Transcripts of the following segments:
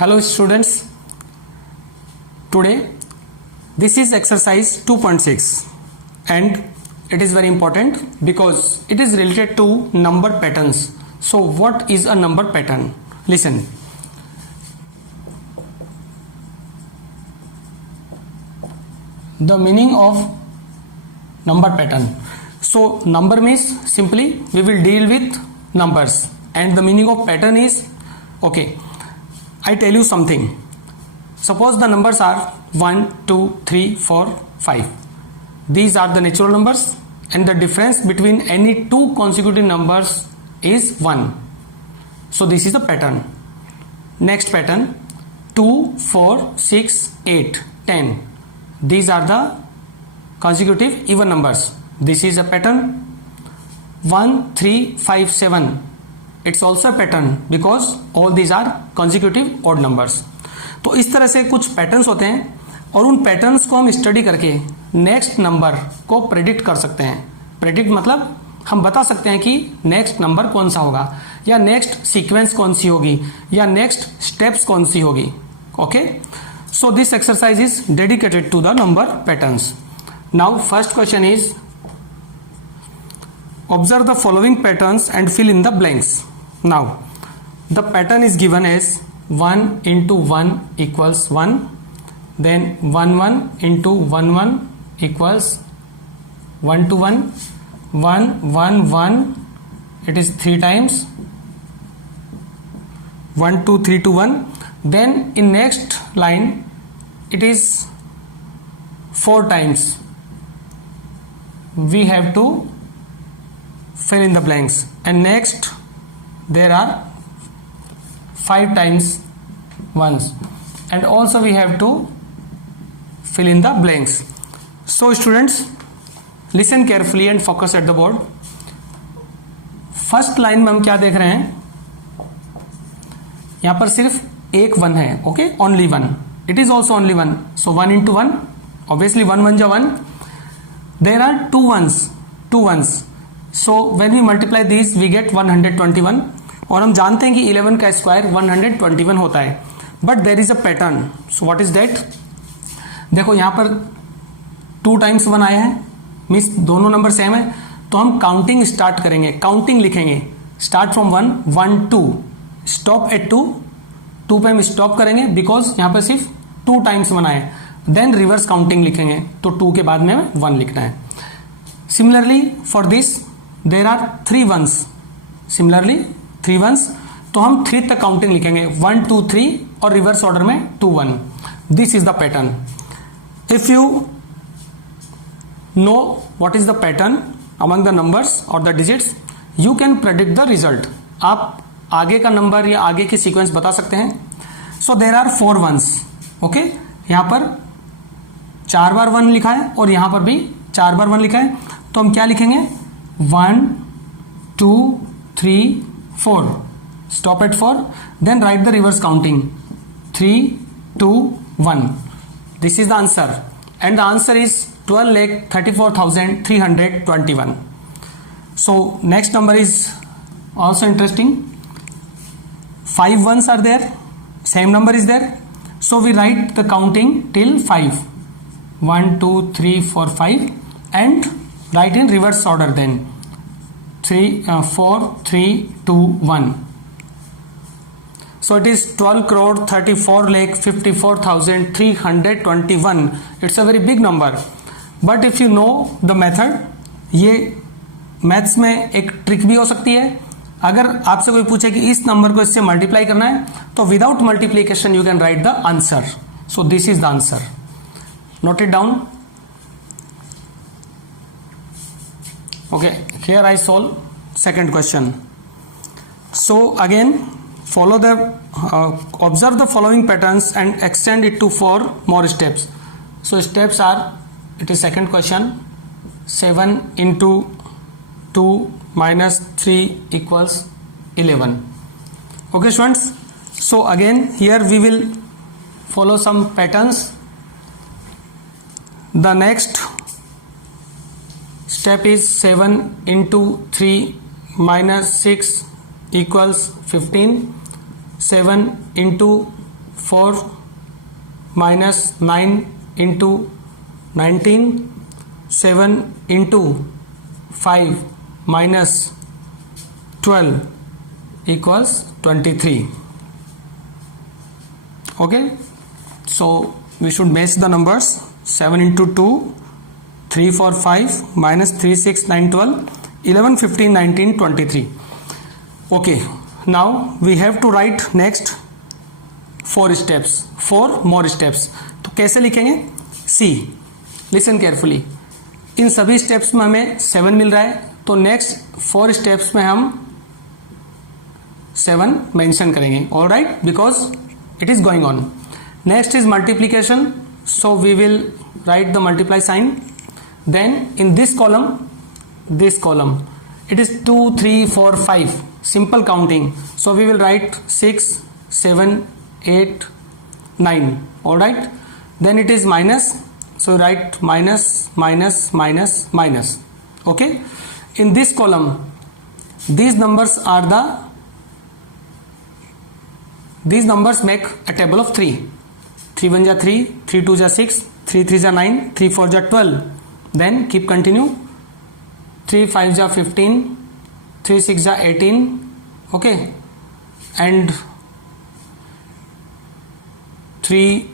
Hello students, today this is exercise 2.6 and it is very important because it is related to number patterns. So what is a number pattern? Listen. The meaning of number pattern. So number means simply we will deal with numbers and the meaning of pattern is, okay, I tell you something. Suppose the numbers are 1, 2, 3, 4, 5. These are the natural numbers and the difference between any two consecutive numbers is 1. So this is the pattern. Next pattern, 2, 4, 6, 8, 10. These are the consecutive even numbers. This is a pattern. 1, 3, 5, 7. It's also a pattern because all these are consecutive odd numbers. तो इस तरह से कुछ patterns होते हैं और उन patterns को हम स्टडी करके नेक्स्ट नंबर को प्रेडिक्ट कर सकते हैं. प्रेडिक्ट मतलब हम बता सकते हैं कि नेक्स्ट नंबर कौन सा होगा या नेक्स्ट सीक्वेंस कौन सी होगी या नेक्स्ट स्टेप्स कौन सी होगी. Okay, so this exercise is dedicated to the number patterns. Now first question is observe the following patterns and fill in the blanks. Now the pattern is given as 1 into 1 equals 1, then 1 1 into 1 1 equals 1 to 1, 1 1 1, it is 3 times, 1 2 3 to 1. Then in next line it is 4 times. We have to fill in the blanks, and next there are 5 times ones, and also we have to fill in the blanks. So students, listen carefully and focus at the board. First line में हम क्या देख रहे हैं, यहां पर सिर्फ एक 1 है. Okay, only 1. It is also only 1. So 1 into 1, obviously 1 1 जा 1. There are 2 ones. So when we multiply these we get 121 और हम जानते हैं कि 11 का स्क्वायर 121 होता है. But there is a pattern. So what is that? देखो यहां पर 2 times 1 आया है, मीन्स दोनों नंबर सेम है. तो हम काउंटिंग स्टार्ट करेंगे, काउंटिंग लिखेंगे. स्टार्ट फ्रॉम 1 1 2, स्टॉप एट 2 पे हम स्टॉप करेंगे बिकॉज यहां पर सिर्फ 2 times 1 आया. देन रिवर्स काउंटिंग लिखेंगे, तो 2 के बाद में 1 लिखना है. Similarly for this there are 3 ones. Similarly 3 ones, तो हम 3 तक काउंटिंग लिखेंगे, 1 2 3 और रिवर्स ऑर्डर में 2 1. This is the pattern. If you know what is the pattern among the numbers और the digits, you can predict the result. आप आगे का नंबर या आगे की सीक्वेंस बता सकते हैं. सो देर आर 4 ones. ओके, यहां पर 4 बार 1 लिखा है और यहां पर भी 4 बार 1 लिखा है. तो हम क्या लिखेंगे, 1 2 3 4, stop at 4, then write the reverse counting, 3 2 1. This is the answer, and the answer is 12,34,321. So next number is also interesting. 5 ones are there, same number is there, so we write the counting till 5, 1 2 3 4 5, and write in reverse order then 4 3 2 1. So it is 12,34,54,321. It's a very big number. But if you know the method, ये maths में एक trick भी हो सकती है. अगर आपसे कोई पूछे कि इस नंबर को इससे मल्टीप्लाई करना है, तो without multiplication you can write the answer. So this is the answer. Note it down. Okay, here I solve second question. So again follow the observe the following patterns and extend it to 4 more steps. So steps are, it is second question, 7 into 2 minus 3 equals 11. Okay students, so again here we will follow some patterns. The next step is 7 into 3 minus 6 equals 15. 7 into 4 minus 9 into 19, 7 into 5 minus 12 equals 23. Okay, so we should match the numbers. 7 into 2, 3 4 5 minus 3 6 9 12 11 15 19 23. Okay, now we have to write next 4 steps, 4 more steps. तो कैसे लिखेंगे? सी, listen carefully. इन सभी steps में हमें 7 मिल रहा है, तो next 4 steps में हम 7 मेंशन करेंगे. All right, because it is going on. Next is multiplication, so we will write the multiply sign. Then in this column it is 2 3 4 5, simple counting, so we will write 6 7 8 9. all right, then it is minus, so write minus minus minus minus. Okay, in this column these numbers make a table of 3. 3 1 ja 3, 3 2 ja 6, 3 3 ja 9, 3 4 ja 12. Then keep continue. 3 5 ja 15, 3 6 ja 18. Okay, and 3.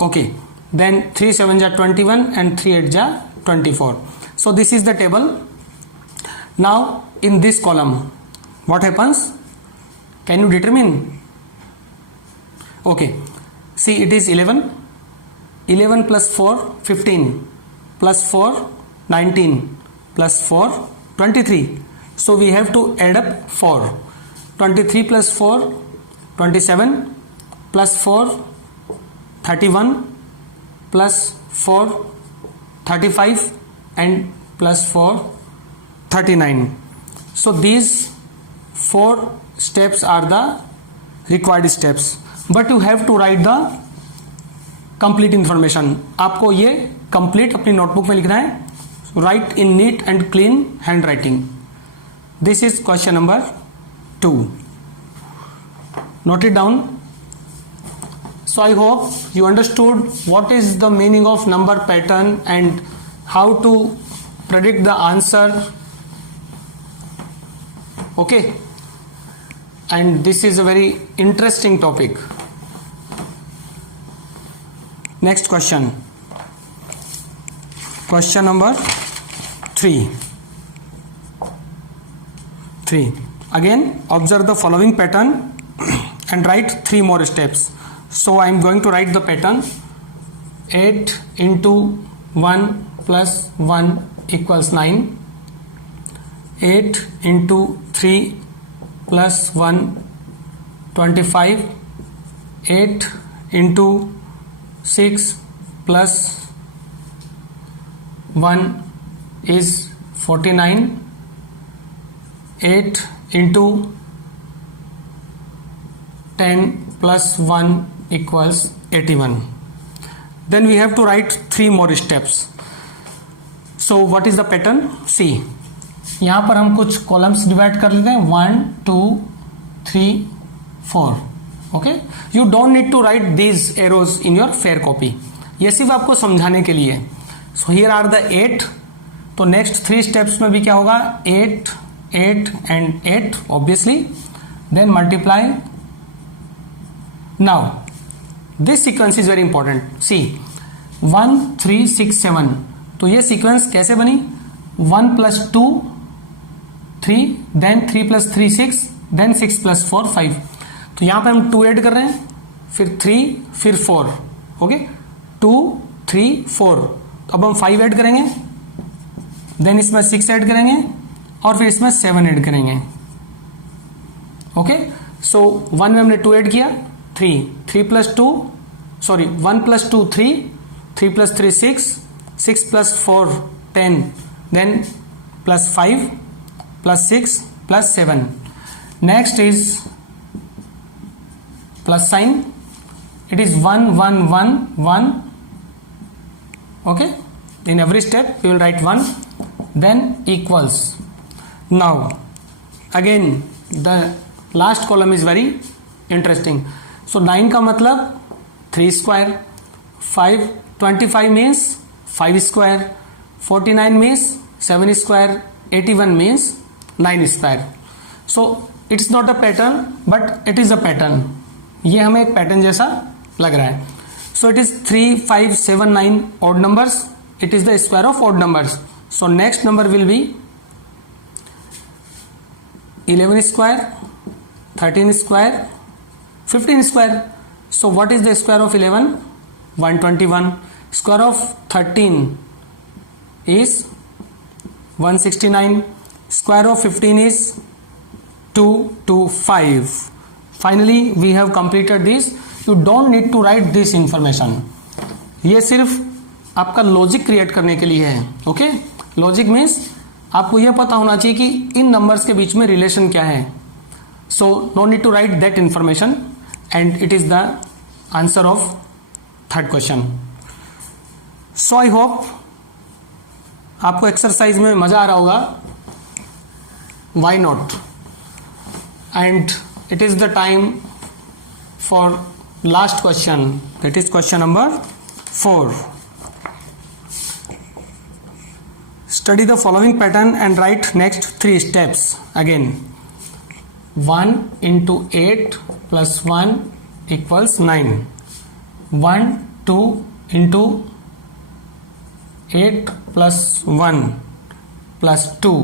Okay, then 3 7 ja 21 and 3 8 ja 24. So this is the table. Now in this column what happens? Can you determine? Okay, see, it is 11 plus 4 15 plus 4 19 plus 4 23. So we have to add up 4. 23 plus 4 27 plus 4 31 plus 4 35 and plus 4 39. So these 4 steps are the required steps. But you have to write the complete information. आपको ये complete अपनी notebook में लिखना है. Write in neat and clean hand writing. This is question number 2. Note it down. So I hope you understood what is the meaning of number pattern and how to predict the answer. Okay, and this is a very interesting topic. Next question number 3. Again observe the following pattern and write 3 more steps. So I am going to write the pattern. 8 into 1 plus 1 equals 9. 8 into 3 plus 1 25. 8 into 6 plus 1 is 49. 8 into 10 plus 1 equals 81. Then we have to write 3 more steps. So what is the pattern? See, यहाँ पर हम कुछ columns divide कर लेते हैं. 1 2 3 4. Okay, you don't need to write these arrows in your fair copy. ये सिर्फ आपको समझाने के लिए. So here are the 8. तो नेक्स्ट 3 स्टेप्स में भी क्या होगा? 8 8 and 8 obviously. Then multiply. Now this sequence is very important. See 1 3 6 7. तो ये सीक्वेंस कैसे बनी? 1 plus 2 3, then 3 plus 3 6, then 6 plus 4 5. तो यहां पे हम 2 ऐड कर रहे हैं, फिर 3 फिर 4. ओके, 2 3 4. अब हम 5 ऐड करेंगे, देन इसमें 6 ऐड करेंगे और फिर इसमें 7 ऐड करेंगे. ओके, सो 1 में हमने 2 ऐड किया. 3 plus 2 sorry 1 plus 2 3, 3 plus 3 6, 6 plus 4 10, then plus 5 plus 6 plus 7. Next is plus sign. It is 1 1 1 1. Okay, in every step we will write 1, then equals. Now again the last column is very interesting. सो 9 का मतलब 3 square, 25 means 5 square, 49 means 7 square, 81 means 9 square. So it's not a pattern but it is a pattern. ये हमें एक pattern जैसा लग रहा है. So it is 3, 5, 7, 9 odd numbers. It is the square of odd numbers. So next number will be 11 square, 13 square, 15 square. So what is the square of 11? 121. Square of 13 is 169. Square of 15 is 225. Finally we have completed this. You don't need to write this information. ये सिर्फ आपका logic create करने के लिए है. Okay, logic means आपको यह पता होना चाहिए कि इन नंबर्स के बीच में रिलेशन क्या है. So no need to write that information and it is the answer of third question. So I hope आपको एक्सरसाइज में मजा आ रहा होगा. Why not. And it is the time for last question, that is question number 4. Study the following pattern and write next 3 steps. Again, 1 into 8 plus 1 equals 9. 1, 2 into 8 plus 1 plus 2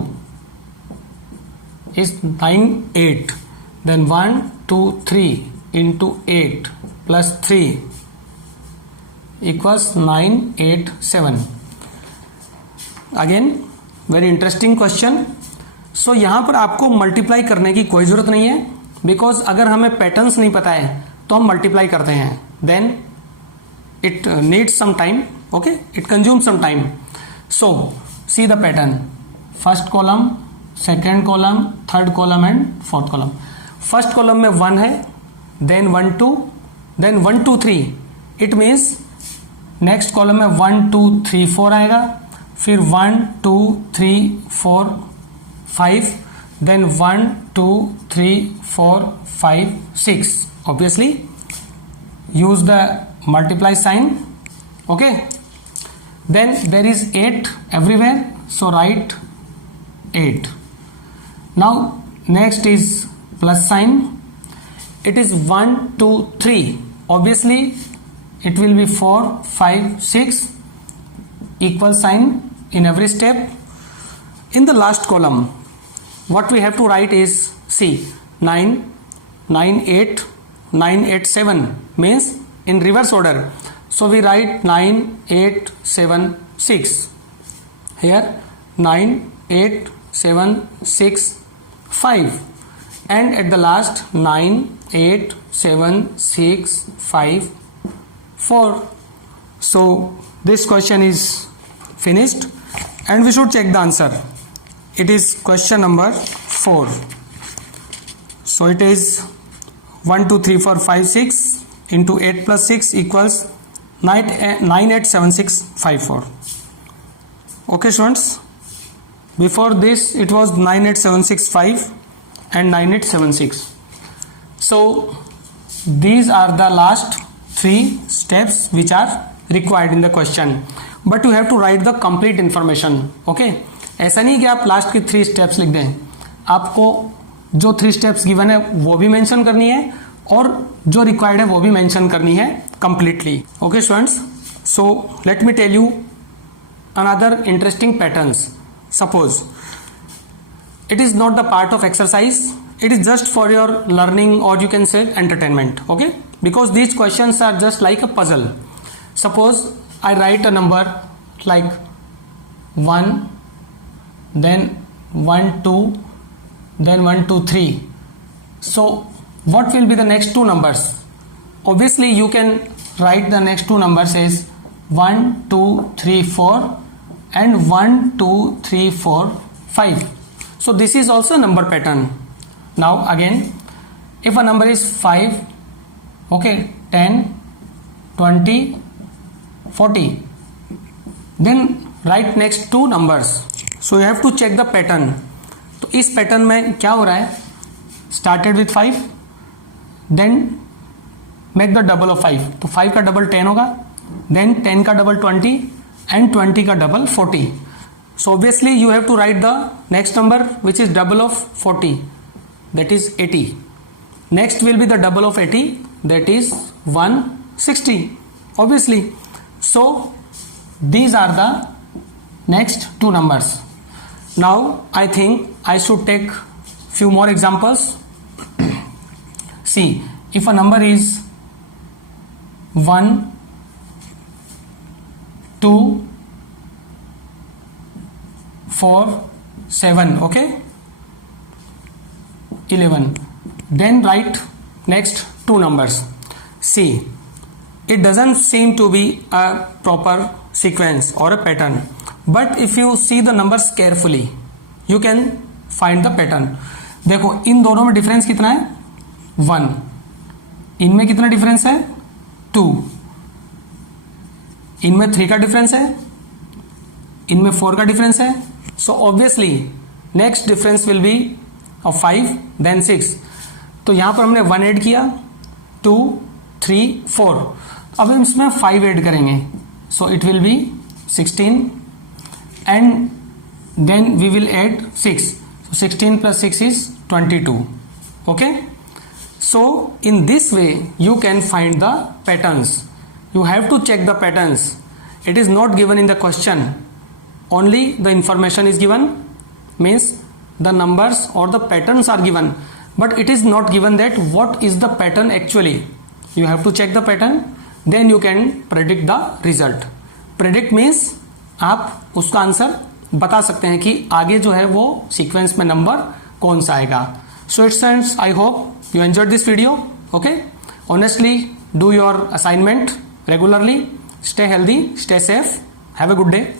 is 9, 8. Then 1, 2, 3 into 8 plus 3 equals 9, 8, 7. Again very interesting question. So यहाँ पर आपको multiply करने की कोई जरूरत नहीं है, because अगर हमें पैटर्न्स नहीं पता है तो हम मल्टीप्लाई करते हैं. Then it needs some time. Okay, it consume some time. So see the pattern. First column, second column, third column and fourth column. First column में 1 है, then 1, 2, then 1, 2, 3. It means next column में 1, 2, 3, 4 आएगा. फिर 1, 2, 3, 4, 5, then 1, 2, 3, 4, 5, 6. Obviously, use the multiply sign. Okay. Then there is 8 everywhere, so write 8. Now next is plus sign. It is 1, 2, 3. Obviously, it will be 4, 5, 6. Equal sign in every step. In the last column, what we have to write is, see, 9, 9, 8, 9, 8, 7 means in reverse order. So we write 9, 8, 7, 6. Here 9, 8, 7, 6, 5. And at the last 9, 8, 7, 6, 5, 4. So this question is finished and we should check the answer. It is question number 4. So it is 1, 2, 3, 4, 5, 6 into 8 plus 6 equals 9, 8, 7, 6, 5, 4. Okay students, before this it was 9, 8, 7, 6, 5 and 9, 8, 7, 6. So these are the last 3 steps which are required in the question, but you have to write the complete information. Okay, ऐसा नहीं कि आप last की 3 steps लिख दें. आपको जो 3 steps given है वो भी मेंशन करनी है और जो रिक्वायर्ड है वो भी मेंशन करनी है completely. Okay students, so let me tell you another interesting patterns. Suppose it is not the part of exercise, it is just for your learning or you can say entertainment. Okay, because these questions are just like a puzzle. Suppose I write a number like 1, then 1, 2, then 1, 2, 3. So what will be the next 2 numbers? Obviously you can write the next 2 numbers as 1, 2, 3, 4 and 1, 2, 3, 4, 5. So this is also a number pattern. Now again, if a number is 5, okay, 10, 20, 40, then write next 2 numbers. So you have to check the pattern. तो इस pattern में क्या हो रहा है? Started with 5, then make the double of 5, तो 5 का double 10 होगा, देन 10 का डबल 20 एंड 20 का double 40. So obviously you have to write the next number which is double of 40, that is 80. Next will be the double of 80, that is 160, obviously. So these are the next two numbers. Now I think I should take few more examples. See, if a number is 1, 2, 4, 7, okay, 11, then write next two numbers. See, it doesn't seem to be a proper sequence or a pattern, but if you see the numbers carefully you can find the pattern. देखो इन दोनों में difference कितना है? 1. इनमें कितना difference है? 2. इनमें 3 का डिफरेंस है, इनमें 4 का डिफरेंस है. So obviously next difference will be of 5, then 6. तो यहां पर हमने 1 ऐड किया, 2, 3, 4. अब हम इसमें 5 ऐड करेंगे, so it will be 16 and then we will add 6. So 16 plus 6 is 22. Okay, so in this way you can find the patterns. You have to check the patterns. It is not given in the question, only the information is given, means the numbers or the patterns are given, but it is not given that what is the pattern actually. You have to check the pattern, then you can predict the result. Predict means आप उसका answer बता सकते हैं कि आगे जो है वो सीक्वेंस में नंबर कौन सा आएगा. So it friends, I hope you enjoyed this video. Okay, honestly do your assignment regularly, stay healthy, stay safe, have a good day.